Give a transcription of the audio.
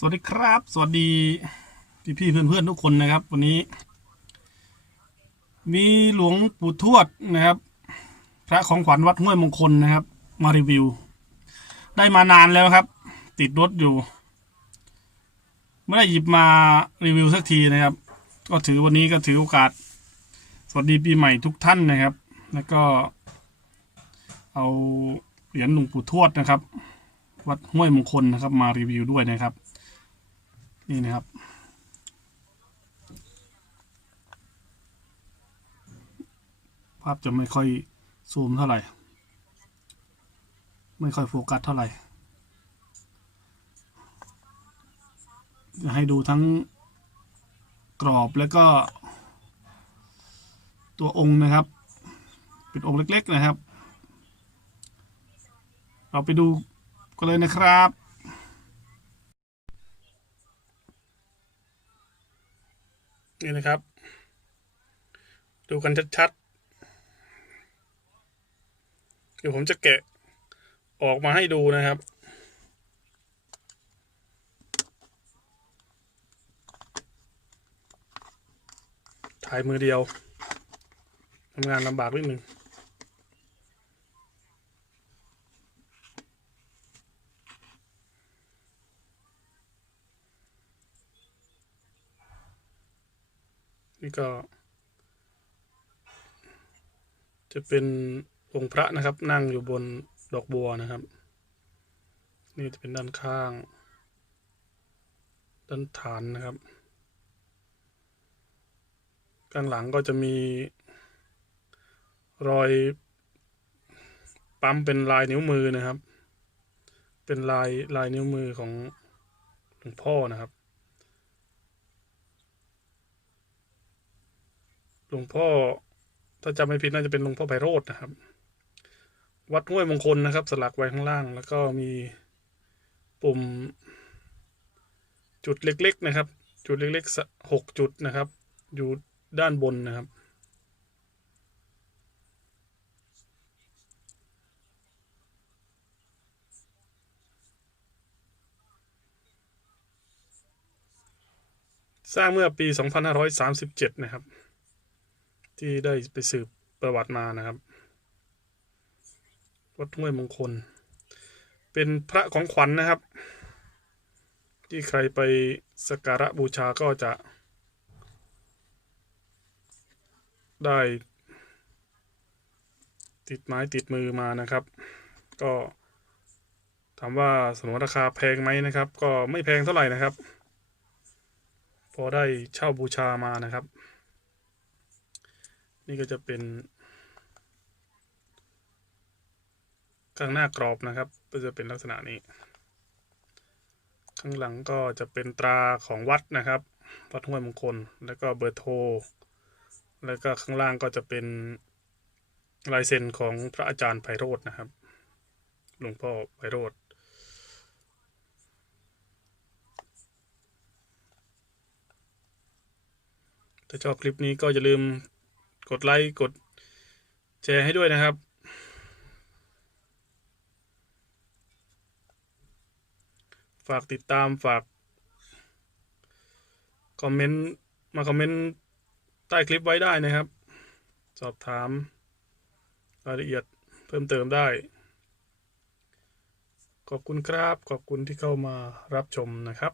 สวัสดีครับ สวัสดีพี่พี่เพื่อนเพื่อนทุกคนนะครับ วันนี้ มีหลวงปู่ทวดนะครับ พระของขวัญวัดห้วยมงคลนะครับ มารีวิว ได้มานานแล้วครับ ติดรถอยู่ ไม่ได้หยิบมารีวิวสักทีนะครับ ก็ถือวันนี้ก็ถือโอกาส สวัสดีปีใหม่ทุกท่านนะครับ แล้วก็ เอาเหรียญหลวงปู่ทวดนะครับวัดห้วยมงคลนะครับมารีวิวด้วยนะครับ นี่นะครับ ภาพจะไม่ค่อยซูมเท่าไหร่ ไม่ค่อยโฟกัสเท่าไหร่ จะให้ดูทั้งกรอบแล้วก็ ตัวองค์นะครับ เป็นองค์เล็ก ๆ นะครับ เราไปดูกันเลยนะครับ นี่นะครับ ดูกันชัดๆ เดี๋ยวผมจะแกะออกมาให้ดูนะครับถ่ายมือเดียวทำงานลำบากนิดนึง นี่ก็ จะเป็นองค์พระนะครับ นั่งอยู่บนดอกบัวนะครับ นี่จะเป็นด้านข้าง ด้านฐานนะครับ ข้างหลังก็จะมีรอยปั๊มเป็นลายนิ้วมือนะครับ เป็นลายลายนิ้วมือของหลวงพ่อนะครับ หลวงพ่อ ถ้าจำไม่ผิดน่าจะเป็นหลวงพ่อไพโรธนะครับ วัดห้วยมงคลนะครับ สลักไว้ข้างล่าง แล้วก็มีปุ่ม จุดเล็ก ๆ นะครับ จุดเล็กๆหกจุดนะครับ อยู่ด้านบนนะครับสร้างเมื่อปี 2537 นะครับ ที่ได้ไปสืบประวัติมานะครับ วัดห้วยมงคล เป็นพระของขวัญนนะครับ ที่ใครไปสักการะบูชาก็จะ ได้ ติดไม้ติดมือมานะครับ ก็ถามว่าสมมติราคาแพงไหมนะครับ ก็ไม่แพงเท่าไหร่นะครับ พอได้เช่าบูชามานะครับ นี่ก็จะเป็นข้างหน้ากรอบนะครับ ก็จะเป็นลักษณะนี้ ข้างหลังก็จะเป็นตราของวัดนะครับวัดห้วยมงคล แล้วก็เบอร์โทร แล้วก็ข้างล่างก็จะเป็นลายเซ็นของพระอาจารย์ไพโรธนะครับ หลวงพ่อไพโรธถ้าชอบคลิปนี้ก็อย่าลืม กดไลค์กดแชร์ให้ด้วยนะครับ ฝากติดตามฝากคอมเมนต์มาคอมเมนต์ใต้คลิปไว้ได้นะครับ สอบถามรายละเอียดเพิ่มเติมได้ ขอบคุณครับ ขอบคุณที่เข้ามารับชมนะครับ